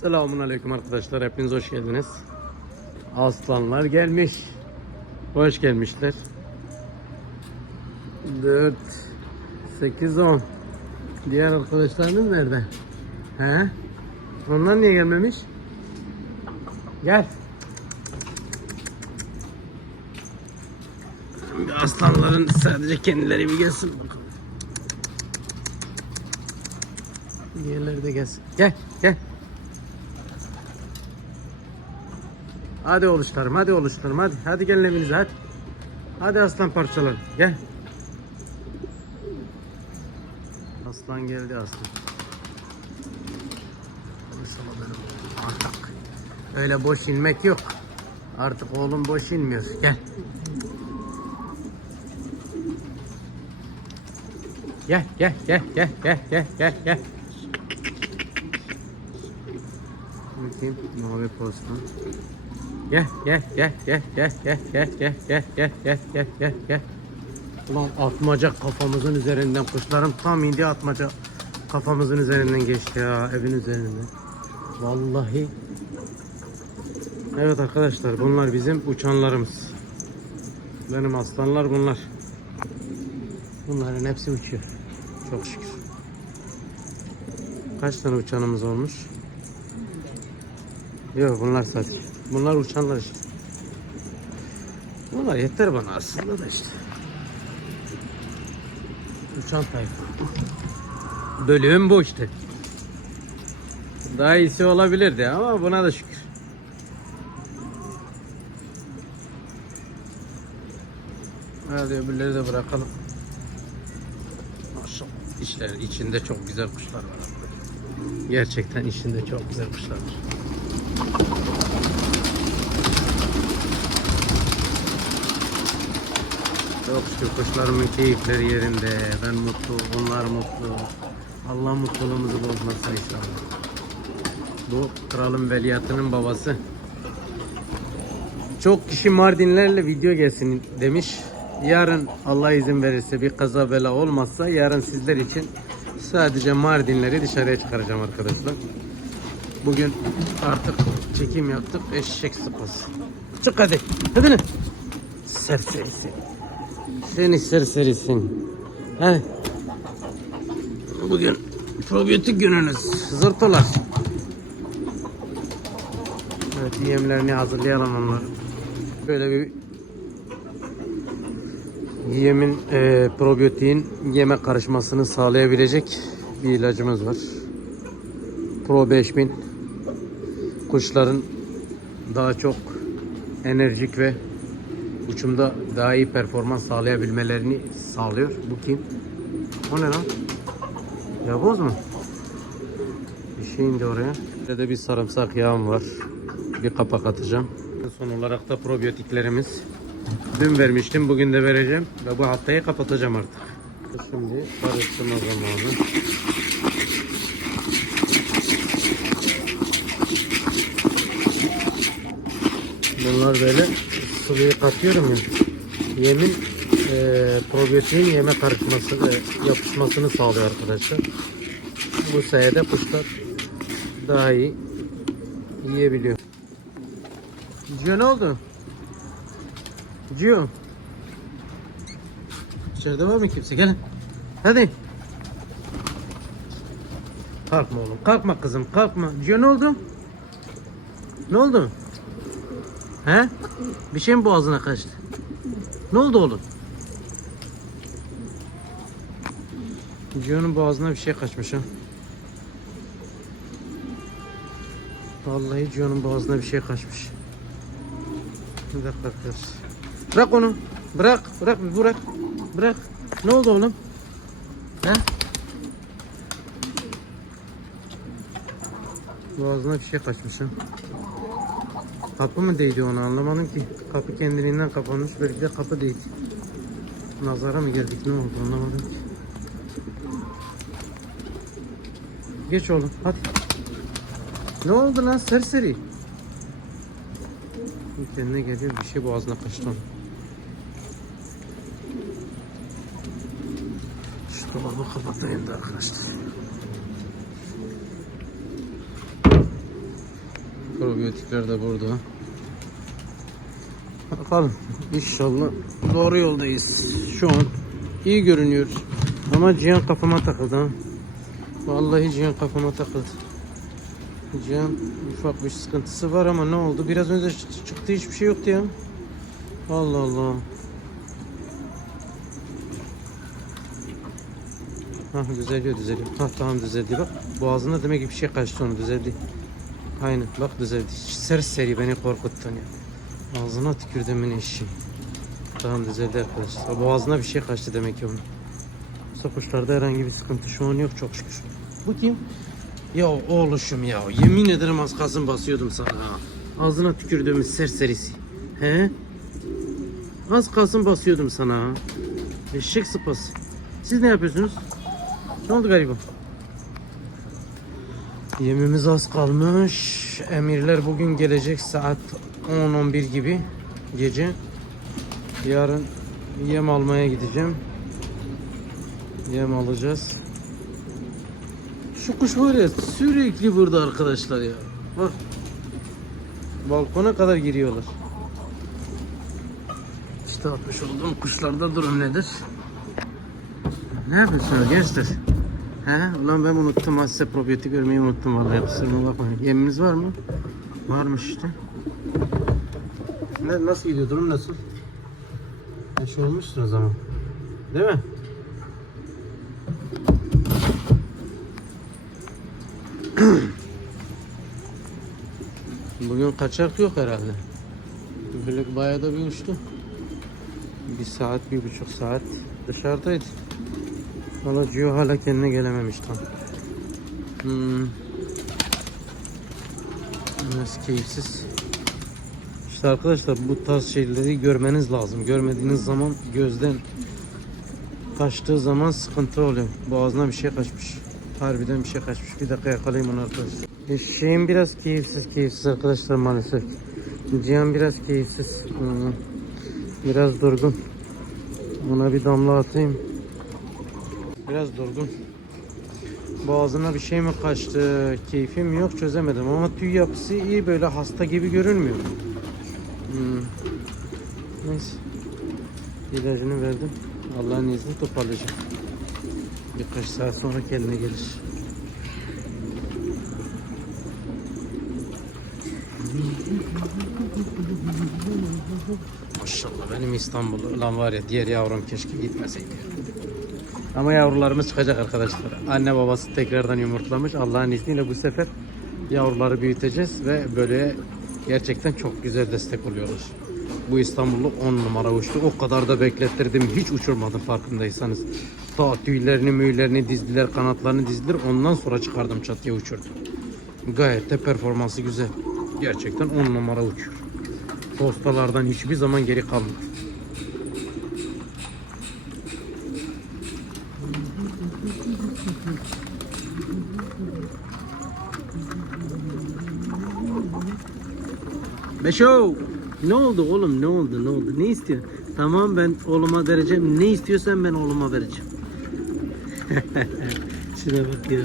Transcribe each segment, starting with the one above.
Selamun Aleyküm arkadaşlar. Hepiniz hoş geldiniz. Aslanlar gelmiş. Hoş gelmişler. 4 8 10 Diğer arkadaşlarınız nerede? He? Onlar niye gelmemiş? Gel. Aslanların sadece kendileri bir gelsin bakalım. Diğerleri de gelsin. Gel, gel. Hadi oluşlarım, hadi oluşlarım, hadi. Hadi gelin evinize, hadi. Hadi aslan parçaları, gel. Aslan geldi aslan. Öyle boş inmek yok. Artık oğlum boş inmiyor. Gel. Gel, gel, gel, gel, gel, gel, gel, gel. Bakayım, mavi posta. Gel gel gel gel gel gel gel gel gel gel gel gel gel gel. Ulan atmaca kafamızın üzerinden kuşlarım tam indi atmaca kafamızın üzerinden geçti ya evin üzerinden. Vallahi. Evet arkadaşlar bunlar bizim uçanlarımız. Benim aslanlar bunlar. Bunların hepsi uçuyor. Çok şükür. Kaç tane uçanımız olmuş? Yok bunlar sadece. Bunlar uçanlar işte. Bunlar yeter bana aslında da işte. Uçan tayfa. Bölüm bu işte. Daha iyisi olabilirdi ama buna da şükür. Hadi öbürleri de bırakalım. Maşallah. İşler içinde çok güzel kuşlar var. Gerçekten içinde çok güzel kuşlar var. Çok şükür kuşlarımın keyifleri yerinde. Ben mutlu, onlar mutlu. Allah mutluluğumuzu bozmasın inşallah. Bu kralın veliahtının babası. Çok kişi Mardinlerle video gelsin demiş. Yarın Allah izin verirse bir kaza bela olmazsa yarın sizler için sadece Mardinleri dışarıya çıkaracağım arkadaşlar. Bugün artık çekim yaptık. Eşek sıpası. Çık hadi. Hadi ne? Serserisin. Seni serserisin. Hadi. Bugün probiyotik gününüz. Zırtolar. Evet yemlerini hazırlayalım onları. Böyle bir yemin e, probiyotiğin yeme karışmasını sağlayabilecek bir ilacımız var. Pro 5000 kuşların daha çok enerjik ve uçumda daha iyi performans sağlayabilmelerini sağlıyor. Bu kim? O ne lan? Yavoz mu? Bir şey indi oraya. Burada da bir sarımsak yağım var. Bir kapak atacağım. Son olarak da probiyotiklerimiz. Dün vermiştim, bugün de vereceğim ve bu haftayı kapatacağım artık. Şimdi karıştırma zamanı. Bunlar böyle sıvıyı katıyorum ya. Yemin e, probiyotiğin yeme karışması, e, yapışmasını sağlıyor arkadaşlar. Bu sayede kuşlar daha iyi yiyebiliyor. Cio ne oldu? Cio. İçeride var mı kimse? Gelin. Hadi. Kalkma oğlum. Kalkma kızım. Kalkma. Cio ne oldu? Ne oldu? He? Bir şey mi boğazına kaçtı? Ne oldu oğlum? Gio'nun boğazına bir şey kaçmış ha. Vallahi Gio'nun boğazına bir şey kaçmış. Bir dakika arkadaşlar. Bırak onu. Bırak. Bırak. Bırak. Bırak. Ne oldu oğlum? He? Boğazına bir şey kaçmış ha. Kapı mı değdi ona anlamadım ki. Kapı kendiliğinden kapanmış. Belki de kapı değdi. Nazara mı geldik ne oldu anlamadım ki. Geç oğlum hadi. Ne oldu lan serseri? Kendine geliyor bir şey boğazına kaçtı onun. Şu dolabı kapatayım da arkadaşlar. Probiyotikler de burada. Bakalım. İnşallah doğru yoldayız. Şu an iyi görünüyor. Ama Cihan kafama takıldı ha. Vallahi Cihan kafama takıldı. Cihan ufak bir sıkıntısı var ama ne oldu? Biraz önce çıktı, hiçbir şey yoktu ya. Allah Allah. Ha düzeliyor düzeliyor. Ha tamam düzeldi bak. Boğazına demek ki bir şey kaçtı onu düzeldi. Aynen bak düzeldi. Serseri beni korkuttun ya. Ağzına tükürdüm eşi. Tamam düzeldi arkadaşlar. Boğazına bir şey kaçtı demek ki onun. Yoksa kuşlarda herhangi bir sıkıntı şu an yok çok şükür. Bu kim? Ya oğluşum ya. Yemin ederim az kalsın basıyordum sana ha. Ağzına tükürdüğümüz serserisi. He? Az kalsın basıyordum sana ha. Eşek sıpası. Siz ne yapıyorsunuz? Ne oldu galiba? Yemimiz az kalmış. Emirler bugün gelecek saat 10-11 gibi gece. Yarın yem almaya gideceğim. Yem alacağız. Şu kuş var ya sürekli burada arkadaşlar ya. Bak. Balkona kadar giriyorlar. İşte atmış olduğum kuşlarda durum nedir? Ne yapıyorsunuz gençler? He? Ulan ben unuttum ha size probiyotik vermeyi unuttum vallahi kusuruma bakmayın. Yemimiz var mı? Varmış işte. Ne, nasıl gidiyor durum nasıl? Eş olmuşsun o zaman. Değil mi? Bugün kaçak yok herhalde. Böyle bayağı da bir uçtu. Bir saat, bir buçuk saat dışarıdaydı. Valla Gio hala kendine gelememiş tam. Hmm. Biraz keyifsiz. İşte arkadaşlar bu tarz şeyleri görmeniz lazım. Görmediğiniz zaman gözden kaçtığı zaman sıkıntı oluyor. Boğazına bir şey kaçmış. Harbiden bir şey kaçmış. Bir dakika yakalayayım onu arkadaşlar. Eşeğim biraz keyifsiz keyifsiz arkadaşlar maalesef. Cihan biraz keyifsiz. Hmm. Biraz durgun. Ona bir damla atayım. Biraz durgun. Boğazına bir şey mi kaçtı, keyfim yok çözemedim ama tüy yapısı iyi böyle hasta gibi görünmüyor. Hmm. Neyse. İlacını verdim. Allah'ın izniyle toparlayacağım. Birkaç saat sonra kendine gelir. Maşallah benim İstanbul lan var ya diğer yavrum keşke gitmeseydi. Ama yavrularımız çıkacak arkadaşlar. Anne babası tekrardan yumurtlamış. Allah'ın izniyle bu sefer yavruları büyüteceğiz ve böyle gerçekten çok güzel destek oluyorlar. Bu İstanbullu 10 numara uçtu. O kadar da beklettirdim. Hiç uçurmadım farkındaysanız. Ta tüylerini, müylerini dizdiler, kanatlarını dizdiler. Ondan sonra çıkardım çatıya uçurdum. Gayet de performansı güzel. Gerçekten 10 numara uçuyor. Postalardan hiçbir zaman geri kalmıyor. Beşo! Ne oldu oğlum ne oldu ne oldu ne istiyorsun? Tamam ben oğluma vereceğim ne istiyorsan ben oğluma vereceğim. Şuna bak ya.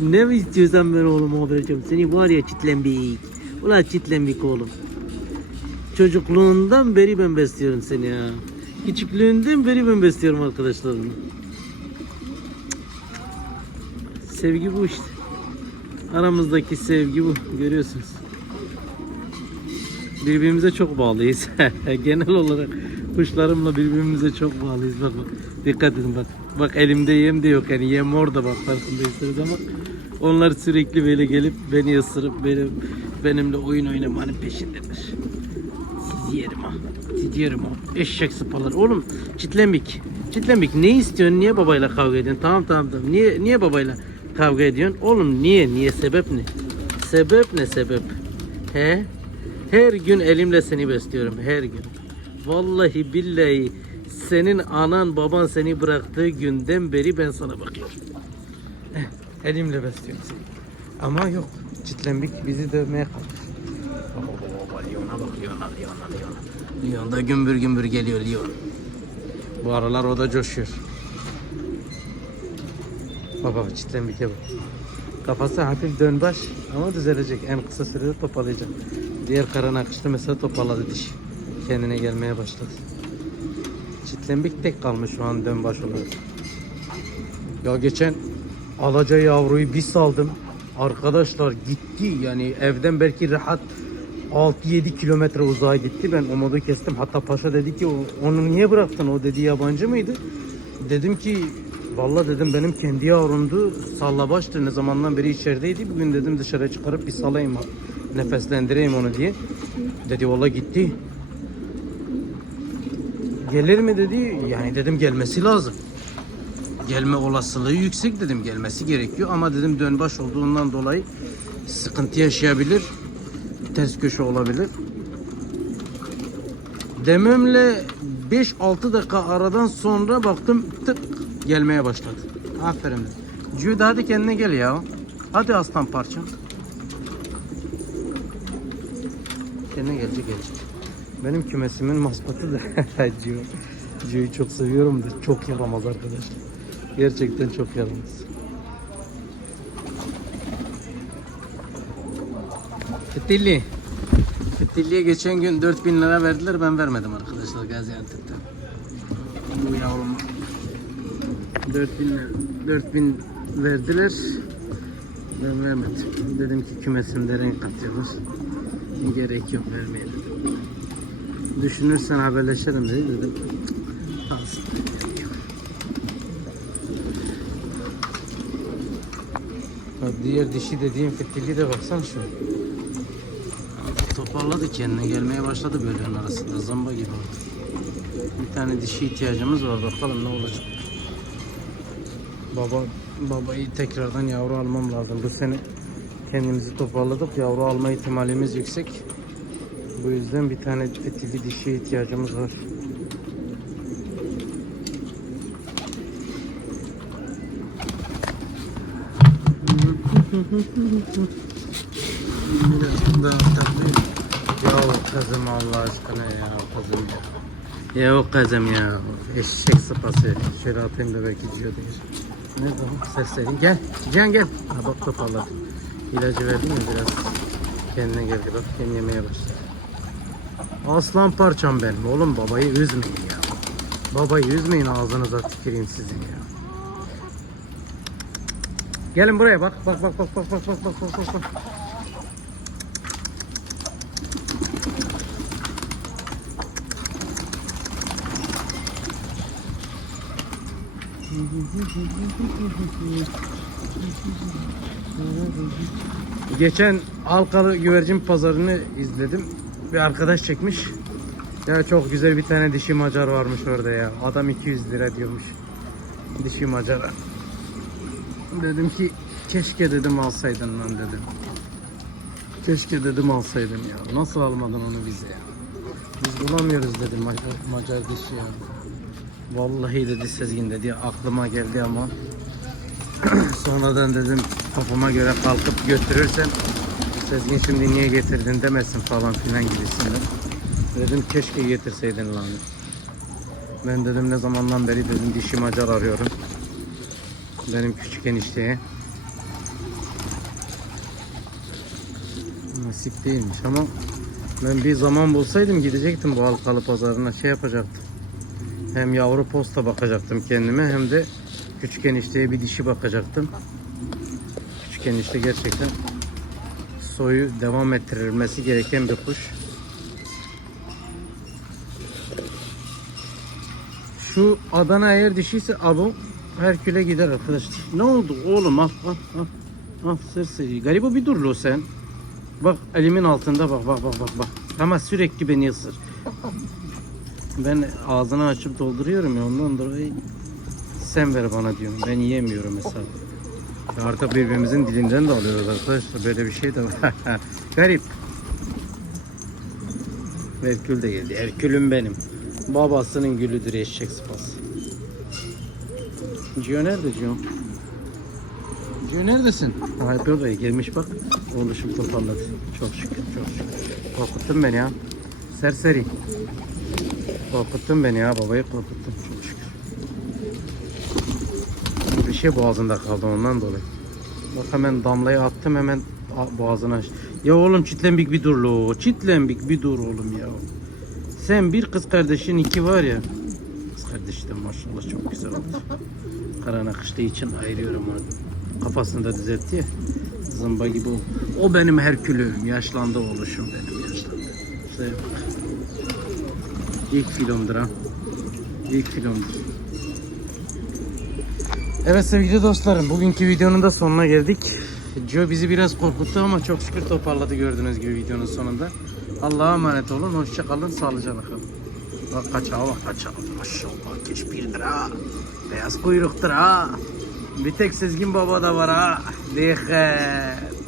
Ne mi istiyorsan ben oğluma vereceğim. Seni var ya çitlembik. Ulan çitlembik oğlum. Çocukluğundan beri ben besliyorum seni ya. Küçüklüğünden beri ben besliyorum arkadaşlarımı. Sevgi bu işte. Aramızdaki sevgi bu. Görüyorsunuz. Birbirimize çok bağlıyız. Genel olarak kuşlarımla birbirimize çok bağlıyız. Bak bak. Dikkat edin bak. Bak elimde yem de yok. Yani yem orada bak farkındaysanız ama onlar sürekli böyle gelip beni ısırıp benim benimle oyun oynamanın peşindedir. Sizi yerim ha. Sizi yerim ha. Eşek sıpalar. Oğlum çitlemik. Çitlemik ne istiyorsun? Niye babayla kavga ediyorsun? Tamam tamam tamam. Niye niye babayla kavga ediyorsun? Oğlum niye? Niye? Sebep ne? Sebep ne sebep? He? Her gün elimle seni besliyorum. Her gün. Vallahi billahi senin anan baban seni bıraktığı günden beri ben sana bakıyorum. Eh, elimle besliyorum seni. Ama yok. Çitlenbik bizi dövmeye baba Lyon'a bak Lyon'a Lyon'a Lyon'a. Lyon da gümbür gümbür geliyor Lyon. Bu aralar o da coşuyor. Baba çitlenbike bak. Kafası hafif dönbaş ama düzelecek. En kısa sürede toparlayacak. Diğer kara nakışlı mesela toparladı diş. Kendine gelmeye başladı. Çitlenbik tek kalmış şu an dönbaş oluyor. Ya geçen alaca yavruyu bir saldım. Arkadaşlar gitti yani evden belki rahat 6-7 kilometre uzağa gitti. Ben umudu kestim. Hatta paşa dedi ki "O- onu niye bıraktın? O dedi yabancı mıydı? Dedim ki Vallahi dedim benim kendi yavrumdu. Sallabaştı ne zamandan beri içerideydi. Bugün dedim dışarı çıkarıp bir salayım. Nefeslendireyim onu diye. Dedi valla gitti. Gelir mi dedi. Yani dedim gelmesi lazım. Gelme olasılığı yüksek dedim. Gelmesi gerekiyor ama dedim dönbaş olduğundan dolayı sıkıntı yaşayabilir. Ters köşe olabilir. Dememle 5-6 dakika aradan sonra baktım tık gelmeye başladı. Aferin. Cüde hadi kendine gel ya. Hadi aslan parçam. Kendine gelecek gelecek. Benim kümesimin maskotu da Cüde. Cüde'yi çok seviyorum da çok yaramaz arkadaşlar. Gerçekten çok yaramaz. Fitilli. Fitilli'ye geçen gün 4000 lira verdiler ben vermedim arkadaşlar Gaziantep'te. Bu yavrum 4000 lira- 4000 verdiler. Ben vermedim. Dedim ki kümesimde renk katıyorlar. Gerek yok vermeye dedim. Düşünürsen haberleşelim dedi dedim. Alsın. diğer dişi dediğim fitilli de baksan şu. Toparladı kendine gelmeye başladı bölüğün arasında zamba gibi oldu. Bir tane dişi ihtiyacımız var bakalım ne olacak. Baba babayı tekrardan yavru almam lazım. Bu sene kendimizi toparladık. Yavru alma ihtimalimiz yüksek. Bu yüzden bir tane fetili dişi ihtiyacımız var. Ya kızım Allah aşkına ya kızım ya. Ya o kızım ya. Eşek sıpası. Şöyle atayım da belki diyor değil. Ne zaman seslerin. Gel. Can gel. Ha bak toparladı. İlacı verdim ya biraz. Kendine geldi bak. Kendi yemeye başladı. Aslan parçam benim. Oğlum babayı üzmeyin ya. Babayı üzmeyin ağzınıza tüküreyim sizin ya. Gelin buraya bak bak bak bak bak bak bak bak bak bak. bak. Geçen Halkalı güvercin pazarını izledim. Bir arkadaş çekmiş. Ya çok güzel bir tane dişi macar varmış orada ya. Adam 200 lira diyormuş. Dişi macara. Dedim ki keşke dedim alsaydın lan dedim. Keşke dedim alsaydın ya. Nasıl almadın onu bize ya? Biz bulamıyoruz dedim macar, macar dişi ya. Vallahi dedi Sezgin dedi aklıma geldi ama sonradan dedim kafama göre kalkıp götürürsen Sezgin şimdi niye getirdin demesin falan filan gibisinden. Dedim keşke getirseydin lan. Ben dedim ne zamandan beri dedim dişi macar arıyorum. Benim küçük enişteye. Nasip değilmiş ama ben bir zaman bulsaydım gidecektim bu halkalı pazarına şey yapacaktım. Hem yavru posta bakacaktım kendime hem de küçük enişteye bir dişi bakacaktım. Küçük enişte gerçekten soyu devam ettirilmesi gereken bir kuş. Şu Adana eğer dişiyse abu Herkül'e gider arkadaşlar. Ne oldu oğlum al al al. Al serseri. Galiba bir dur lo sen. Bak elimin altında bak bak bak bak bak. Ama sürekli beni ısır. Ben ağzını açıp dolduruyorum ya ondan dolayı sen ver bana diyorum. Ben yiyemiyorum mesela. Ya artık birbirimizin dilinden de alıyoruz arkadaşlar. Böyle bir şey de var. Garip. Herkül de geldi. Herkül'üm benim. Babasının gülüdür eşek sıpası. Cio nerede Cio? Cio neredesin? Ha burada gelmiş bak. Oluşum toparladı. Çok şükür çok şükür. Korkuttun beni ya. Serseri. Korkuttun beni ya babayı korkuttun çok şükür. Bir şey boğazında kaldı ondan dolayı. Bak hemen damlayı attım hemen boğazına. Ya oğlum çitlenbik bir dur lo. Çitlenbik bir dur oğlum ya. Sen bir kız kardeşin iki var ya. Kız kardeşi de maşallah çok güzel oldu. Kara nakışlı için ayırıyorum onu. Kafasını da düzeltti ya. Zımba gibi oldu. O benim Herkülüm. Yaşlandı oluşum benim yaşlandı. Bak. İlk filmdir ha. İlk filmdir. Evet sevgili dostlarım bugünkü videonun da sonuna geldik. Joe bizi biraz korkuttu ama çok şükür toparladı gördüğünüz gibi videonun sonunda. Allah'a emanet olun. Hoşça kalın. Sağlıcakla kalın. Bak kaçağa bak kaçağa. Maşallah keş birdir ha. Beyaz kuyruktur ha. Bir tek Sezgin Baba da var ha. Dikkat.